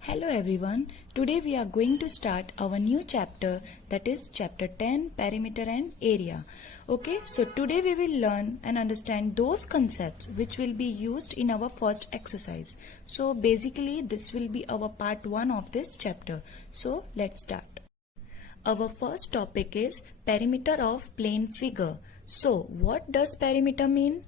Hello everyone, today we are going to start our new chapter, that is chapter 10, perimeter and area. Okay, so today we will learn and understand those concepts which will be used in our first exercise. So basically this will be our part 1 of this chapter. So let's start. Our first topic is perimeter of plane figure. So what does perimeter mean?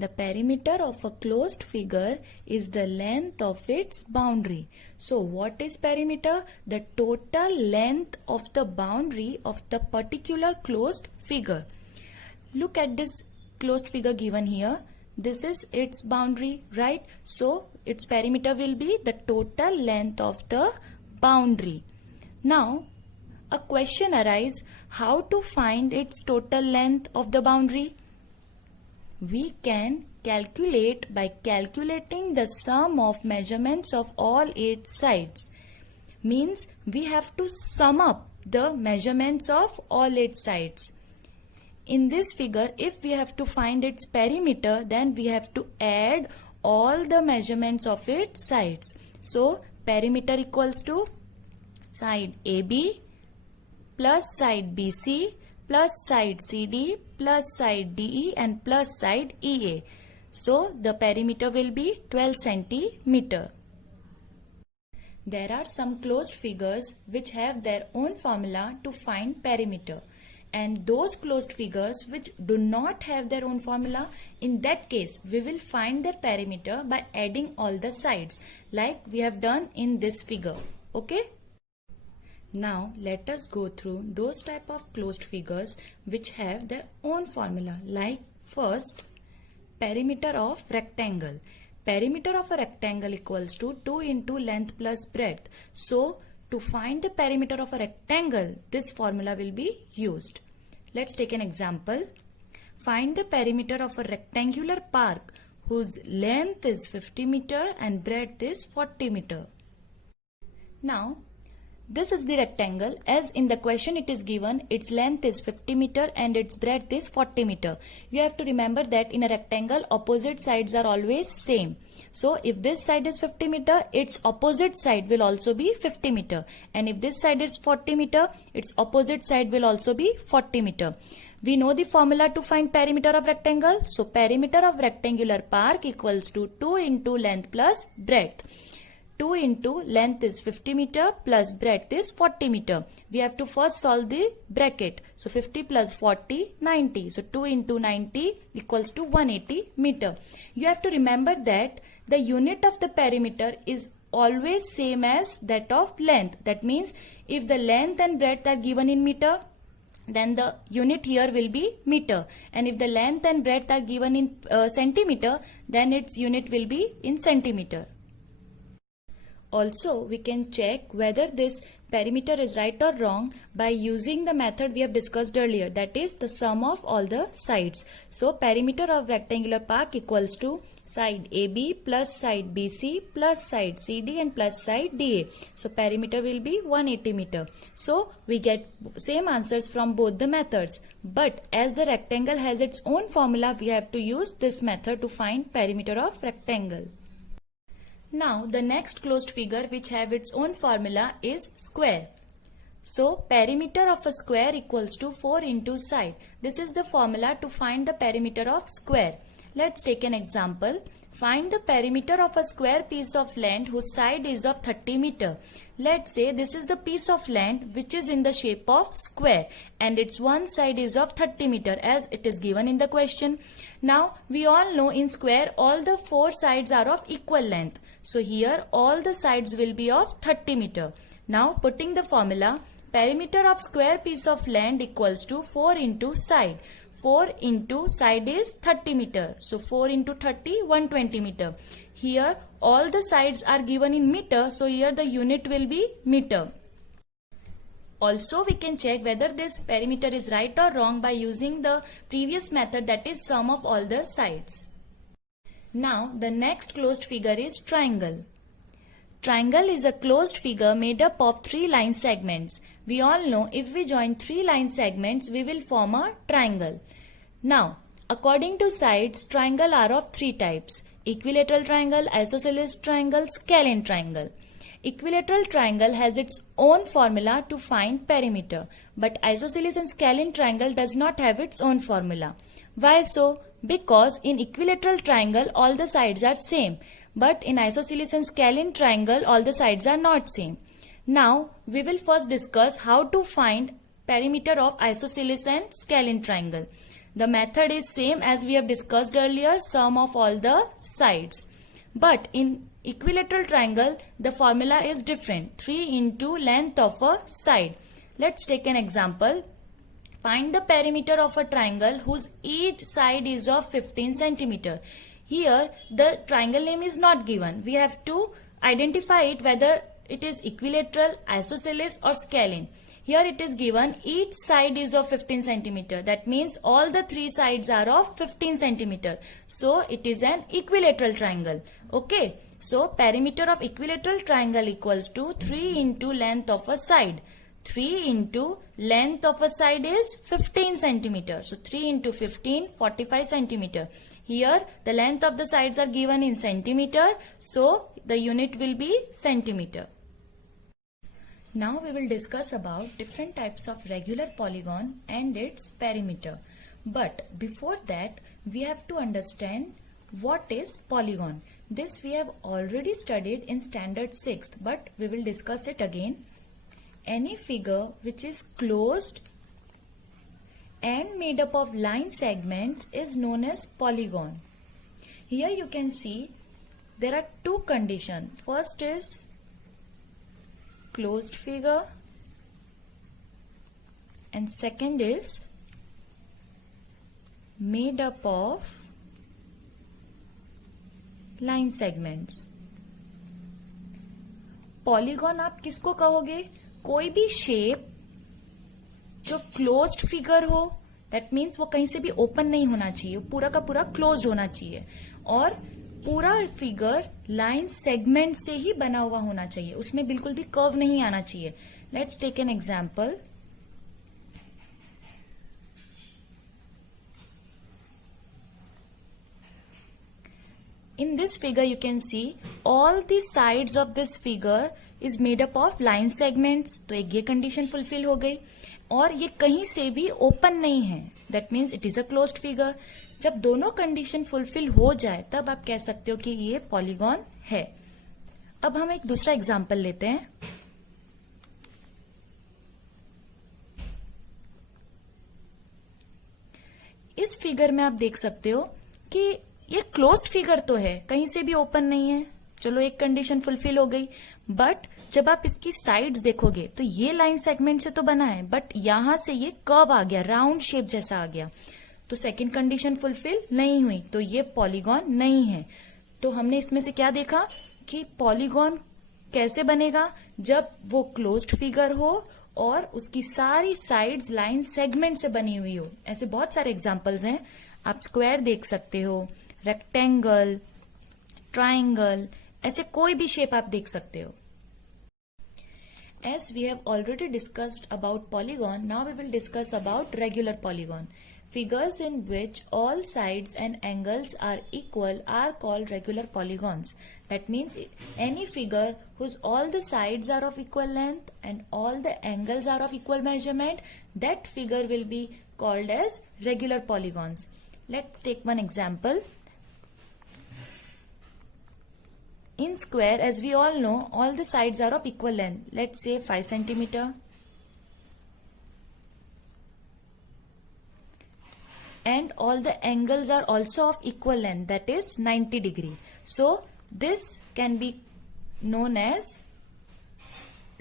The perimeter of a closed figure is the length of its boundary. So what is perimeter? The total length of the boundary of the particular closed figure. Look at this closed figure given here. This is its boundary, right? So its perimeter will be the total length of the boundary. Now a question arises, how to find its total length of the boundary? We can calculate by calculating the sum of measurements of all 8 sides. Means we have to sum up the measurements of all 8 sides. In this figure, if we have to find its perimeter, then we have to add all the measurements of its sides. So perimeter equals to side AB plus side BC plus side CD plus side DE and plus side EA. So the perimeter will be 12 centimeter. There are some closed figures which have their own formula to find perimeter. And those closed figures which do not have their own formula, in that case we will find their perimeter by adding all the sides like we have done in this figure. Okay? Now let us go through those type of closed figures which have their own formula. Like first, perimeter of rectangle. Perimeter of a rectangle equals to 2 into length plus breadth. So to find the perimeter of a rectangle, this formula will be used. Let's take an example. Find the perimeter of a rectangular park whose length is 50 meter and breadth is 40 meter. Now this is the rectangle. As in the question it is given, its length is 50 meter and its breadth is 40 meter. You have to remember that in a rectangle, opposite sides are always same. So if this side is 50 meter, its opposite side will also be 50 meter. And if this side is 40 meter, its opposite side will also be 40 meter. We know the formula to find perimeter of rectangle. So perimeter of rectangular park equals to 2 into length plus breadth. 2 into length is 50 meter plus breadth is 40 meter. We have to first solve the bracket. So 50 plus 40, 90. So 2 into 90 equals to 180 meter. You have to remember that the unit of the perimeter is always same as that of length. That means if the length and breadth are given in meter, then the unit here will be meter. And if the length and breadth are given in centimeter, then its unit will be in centimeter. Also, we can check whether this perimeter is right or wrong by using the method we have discussed earlier, that is the sum of all the sides. So, perimeter of rectangular park equals to side AB plus side BC plus side CD and plus side DA. So, perimeter will be 180 meter. So, we get same answers from both the methods. But as the rectangle has its own formula, we have to use this method to find perimeter of rectangle. Now the next closed figure which have its own formula is square. So perimeter of a square equals to 4 into side. This is the formula to find the perimeter of square. Let's take an example. Find the perimeter of a square piece of land whose side is of 30 meter. Let's say this is the piece of land which is in the shape of square and its one side is of 30 meter as it is given in the question. Now we all know in square all the 4 sides are of equal length. So here all the sides will be of 30 meter. Now putting the formula, perimeter of square piece of land equals to 4 into side. 4 into side is 30 meter. So 4 into 30, 120 meter. Here all the sides are given in meter. So here the unit will be meter. Also we can check whether this perimeter is right or wrong by using the previous method, that is sum of all the sides. Now the next closed figure is triangle. Triangle is a closed figure made up of 3 line segments. We all know if we join 3 line segments, we will form a triangle. Now, according to sides, triangle are of 3 types. equilateral triangle, isosceles triangle, scalene triangle. Equilateral triangle has its own formula to find perimeter, but isosceles and scalene triangle does not have its own formula. Why so? Because in equilateral triangle all the sides are same, but in isosceles and scalene triangle all the sides are not same. Now we will first discuss how to find perimeter of isosceles and scalene triangle. The method is same as we have discussed earlier, sum of all the sides. But in equilateral triangle, the formula is different, 3 into length of a side. Let's take an example. Find the perimeter of a triangle whose each side is of 15 centimeter. Here, the triangle name is not given. We have to identify it whether it is equilateral, isosceles or scalene. Here it is given each side is of 15 centimeter. That means all the three sides are of 15 centimeter. So it is an equilateral triangle. Okay. So perimeter of equilateral triangle equals to 3 into length of a side. 3 into length of a side is 15 centimeter. So 3 into 15, 45 centimeter. Here the length of the sides are given in centimeter. So the unit will be centimeter. Now we will discuss about different types of regular polygon and its perimeter. But before that, we have to understand what is polygon. This we have already studied in standard 6th, but we will discuss it again. Any figure which is closed and made up of line segments is known as polygon. Here you can see there are two conditions. First is closed figure and second is made up of line segments. Polygon आप किसको कहोगे? कोई भी shape जो closed figure हो, that means वो कहीं से भी ओपन नहीं होना चाहिए, पूरा का पूरा क्लोज्ड होना चाहिए और पूरा फिगर लाइन सेगमेंट से ही बना हुआ होना चाहिए, उसमें बिल्कुल भी कर्व नहीं आना चाहिए. Let's take an example. In this figure you can see all the sides of this figure is made up of line segments. तो एक ये कंडीशन फुलफिल हो गई और ये कहीं से भी ओपन नहीं है, that means it is a closed figure. जब दोनों कंडीशन फुलफिल हो जाए तब आप कह सकते हो कि ये पॉलीगॉन है. अब हम एक दूसरा एग्जांपल लेते हैं. इस फिगर में आप देख सकते हो कि ये क्लोज्ड फिगर तो है, कहीं से भी ओपन नहीं है. चलो एक कंडीशन फुलफिल हो गई, बट जब आप इसकी साइड्स देखोगे तो ये लाइन सेगमेंट से तो बना है, बट यहां से ये कर्व आ गया, राउंड शेप जैसा आ गया, तो सेकंड कंडीशन फुलफिल नहीं हुई, तो ये पॉलीगॉन नहीं है. तो हमने इसमें से क्या देखा कि पॉलीगॉन कैसे बनेगा? जब वो क्लोज्ड फिगर हो और उसकी सारी साइड्स लाइन सेगमेंट से बनी हुई हो. ऐसे बहुत सारे एग्जांपल्स हैं. आप स्क्वायर देख सकते हो, रेक्टेंगल, ट्राइंगल, ऐसे कोई भी शेप आप देख सकते हो. As we have already discussed about polygon, now we will discuss about regular polygon. Figures in which all sides and angles are equal are called regular polygons. That means any figure whose all the sides are of equal length and all the angles are of equal measurement, that figure will be called as regular polygons. Let's take one example. In square, as we all know, all the sides are of equal length. Let's say 5 centimeter. And all the angles are also of equal length, that is 90 degree. So, this can be known as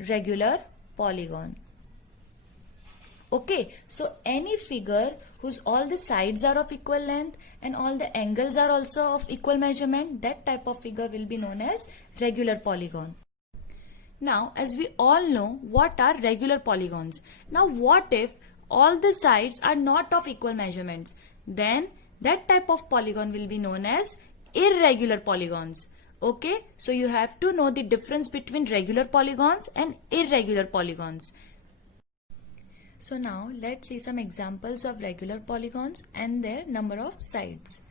regular polygon. Okay, so any figure whose all the sides are of equal length and all the angles are also of equal measurement, that type of figure will be known as regular polygon. Now, as we all know, what are regular polygons? Now, what if all the sides are not of equal measurements? Then that type of polygon will be known as irregular polygons. Okay, so you have to know the difference between regular polygons and irregular polygons. So now let's see some examples of regular polygons and their number of sides.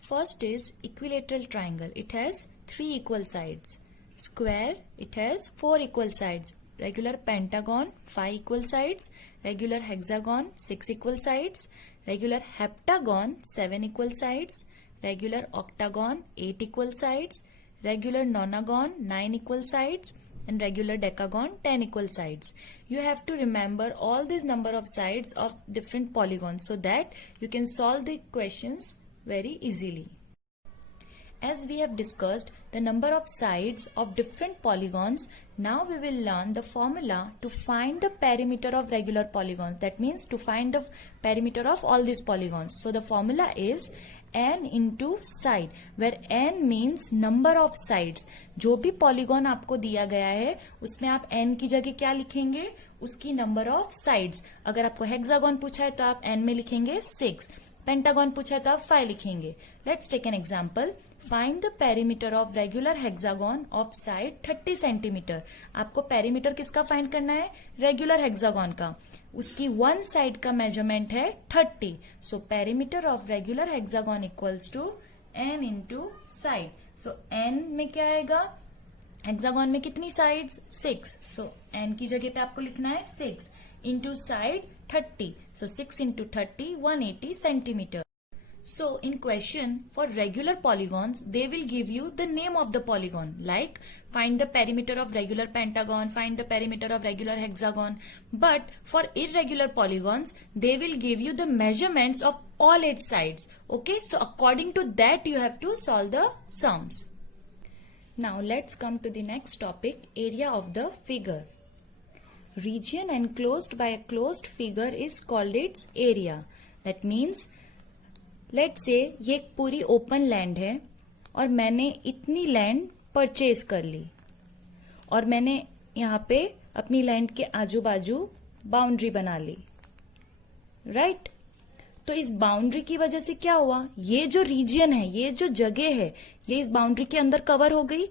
First is equilateral triangle. It has 3 equal sides. Square, it has 4 equal sides. Regular pentagon, 5 equal sides. Regular hexagon, 6 equal sides. Regular heptagon, 7 equal sides. Regular octagon, 8 equal sides. Regular nonagon, 9 equal sides. And regular decagon, 10 equal sides. You have to remember all these number of sides of different polygons so that you can solve the questions very easily. As we have discussed the number of sides of different polygons, now we will learn the formula to find the perimeter of regular polygons. That means to find the perimeter of all these polygons. So the formula is n into side, where n means number of sides. जो भी polygon आपको दिया गया है उसमें आप n की जगह क्या लिखेंगे? उसकी number of sides. अगर आपको hexagon पूछा है तो आप n में लिखेंगे 6. पेंटागन पूछा है तो आप 5 लिखेंगे. Let's take an example. Find the perimeter of regular hexagon of side 30 centimetre. आपको पेरीमीटर किसका फाइंड करना है? रेगुलर हेक्सागन का. उसकी वन साइड का मेजरमेंट है 30. So perimeter of regular hexagon equals to n into side. So n में क्या आएगा? हेक्सागन में कितनी साइड्स? 6. सो n की जगह पे आपको लिखना है 6 into side 30. So 6 into 30, 180 centimeter. So in question for regular polygons, they will give you the name of the polygon. Like find the perimeter of regular pentagon, find the perimeter of regular hexagon. But for irregular polygons, they will give you the measurements of all 8 sides. Okay, so according to that you have to solve the sums. Now let's come to the next topic, area of the figure. Region enclosed by a closed figure is called its area. That means, let's say ये एक पूरी open land है और मैंने इतनी land purchase कर ली और मैंने यहाँ पे अपनी लैंड के आजू बाजू बाउंड्री बना ली, राइट? तो इस बाउंड्री की वजह से क्या हुआ? ये जो रीजन है, ये जो जगह है, ये इस बाउंड्री के अंदर कवर हो गई.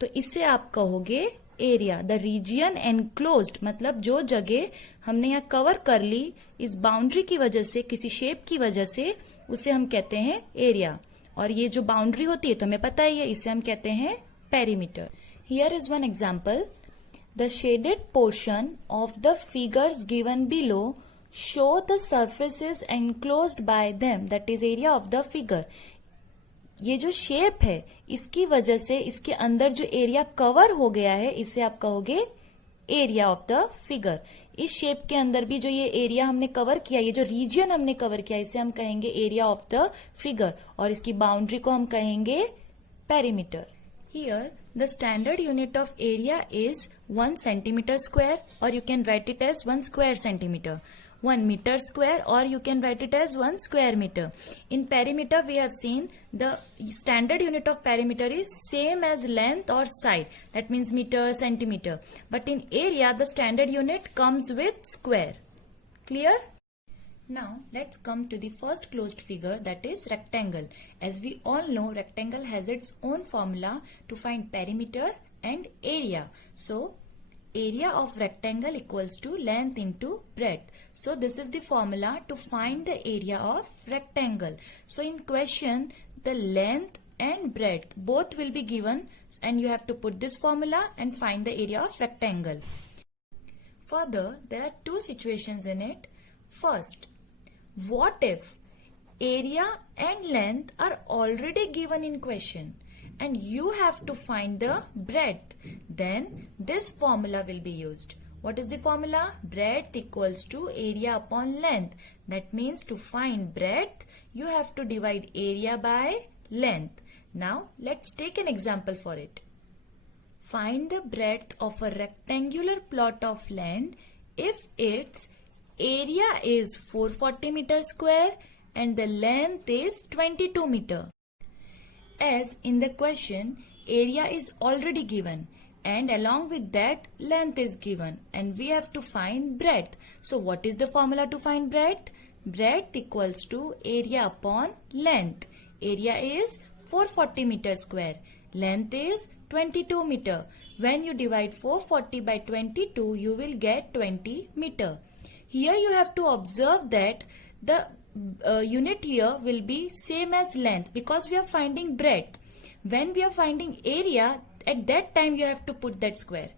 तो इसे आप कहोगे एरिया. द रीजियन एनक्लोज्ड मतलब जो जगह हमने यहाँ कवर कर ली इस बाउंड्री की वजह से, किसी शेप की वजह से, उसे हम कहते हैं एरिया. और ये जो बाउंड्री होती है तो हमें पता ही है, इसे हम कहते हैं perimeter. Here is one example. The shaded portion of the figures given below show the surfaces enclosed bye them, that is area of the figure. ये जो शेप है इसकी वजह से इसके अंदर जो एरिया कवर हो गया है इसे आप कहोगे एरिया ऑफ द फिगर. इस शेप के अंदर भी जो ये एरिया हमने कवर किया, ये जो रीजन हमने कवर किया, इसे हम कहेंगे एरिया ऑफ द फिगर और इसकी बाउंड्री को हम कहेंगे perimeter. Here the standard unit of area is 1 centimeter square or you can write it as 1 square centimeter. 1 meter square or you can write it as 1 square meter. In perimeter we have seen the standard unit of perimeter is same as length or side. That means meter, centimeter. But in area the standard unit comes with square. Clear? Now let's come to the first closed figure, that is rectangle. As we all know, rectangle has its own formula to find perimeter and area. So area of rectangle equals to length into breadth. So this is the formula to find the area of rectangle. So in question the length and breadth both will be given and you have to put this formula and find the area of rectangle. Further, there are two situations in it. First, what if area and length are already given in question and you have to find the breadth? Then this formula will be used. What is the formula? Breadth equals to area upon length. That means to find breadth, you have to divide area by length. Now let's take an example for it. Find the breadth of a rectangular plot of land if its area is 440 meter square and the length is 22 meter. As in the question, area is already given and along with that length is given and we have to find breadth. So what is the formula to find breadth? Breadth equals to area upon length. Area is 440 meter square. Length is 22 meter. When you divide 440 by 22, you will get 20 meter. Here you have to observe that the unit here will be same as length because we are finding breadth. When we are finding area, at that time you have to put that square.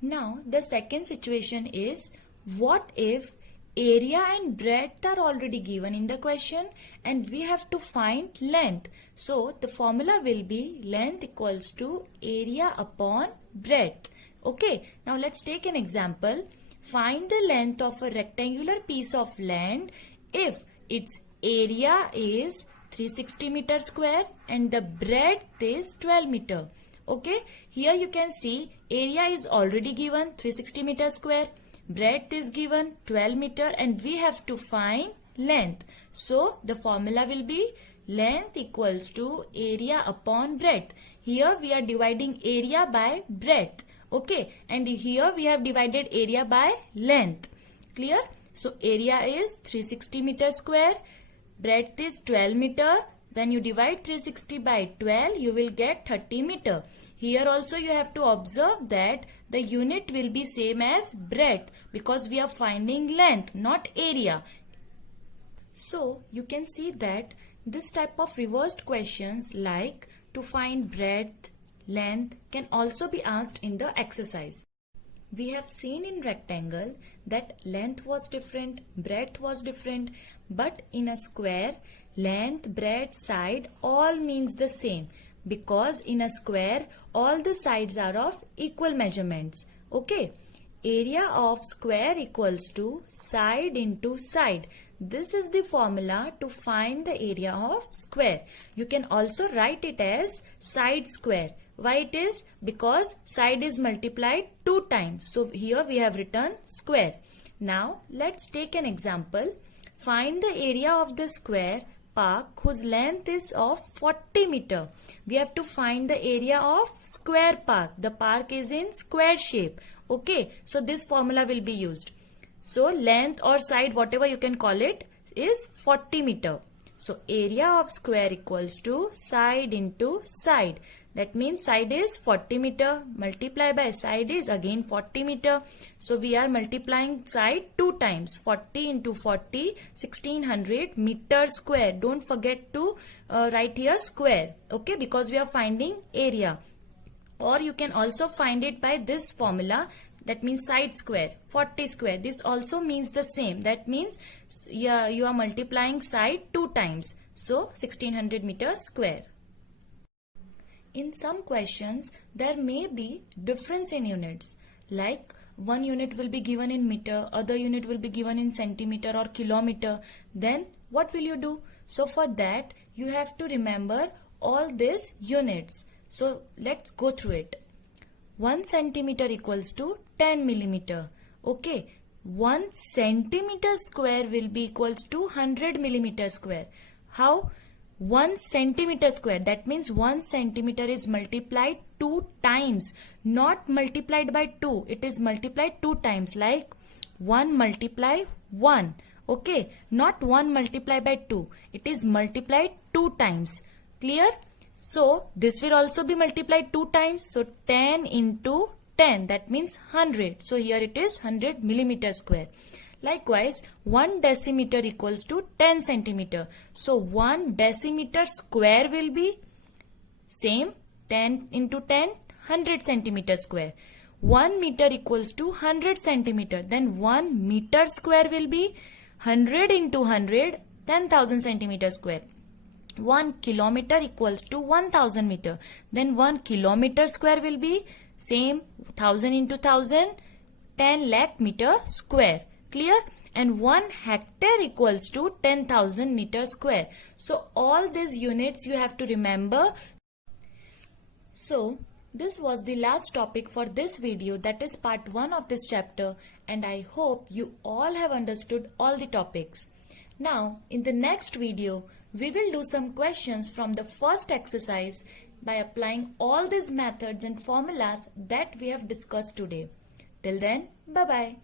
Now the second situation is, what if area and breadth are already given in the question and we have to find length? So the formula will be length equals to area upon breadth. Okay, now let's take an example. Find the length of a rectangular piece of land if its area is 360 meter square and the breadth is 12 meter. Okay, here you can see area is already given 360 meter square, breadth is given 12 meter, and we have to find length. So the formula will be length equals to area upon breadth. Here we are dividing area by breadth. Okay, and here we have divided area by length. Clear? So area is 360 meter square, breadth is 12 meter. When you divide 360 by 12, you will get 30 meter. Here also you have to observe that the unit will be same as breadth because we are finding length, not area. So you can see that this type of reversed questions like to find breadth, length can also be asked in the exercise. We have seen in rectangle that length was different, breadth was different, but in a square, length, breadth, side all means the same because in a square all the sides are of equal measurements. Okay, area of square equals to side into side. This is the formula to find the area of square. You can also write it as side square. Why it is? Because side is multiplied 2 times. So here we have written square. Now let's take an example. Find the area of the square park whose length is of 40 meter. We have to find the area of square park. The park is in square shape. Okay, so this formula will be used. So length or side, whatever you can call it, is 40 meter. So area of square equals to side into side. That means side is 40 meter, multiply by side is again 40 meter. So we are multiplying side 2 times. 40 into 40, 1600 meter square. Don't forget to write here square. Okay, because we are finding area. Or you can also find it by this formula. That means side square, 40 square. This also means the same. That means you are multiplying side 2 times. So 1600 meter square. In some questions, there may be difference in units. Like one unit will be given in meter, other unit will be given in centimeter or kilometer. Then what will you do? So for that, you have to remember all these units. So let's go through it. 1 centimeter equals to 10 millimeter. Okay, 1 centimeter square will be equals to 100 millimeter square. How? 1 centimeter square, that means 1 centimeter is multiplied 2 times, not multiplied by 2. It is multiplied 2 times, like 1 multiply 1. Okay, not 1 multiply by 2. It is multiplied 2 times. Clear? So this will also be multiplied 2 times. So 10 into 10, that means 100. So here it is 100 millimeter square. Likewise, 1 decimeter equals to 10 centimeter. So 1 decimeter square will be same, 10 into 10, 100 centimeter square. 1 meter equals to 100 centimeter. Then 1 meter square will be 100 into 100, 10,000 centimeter square. 1 kilometer equals to 1000 meter. Then 1 kilometer square will be same, 1000 into 1000, 10 lakh meter square. Clear? And 1 hectare equals to 10,000 meter square. So all these units you have to remember. So this was the last topic for this video, that is part 1 of this chapter, and I hope you all have understood all the topics. Now in the next video we will do some questions from the first exercise by applying all these methods and formulas that we have discussed today. Till then, bye bye.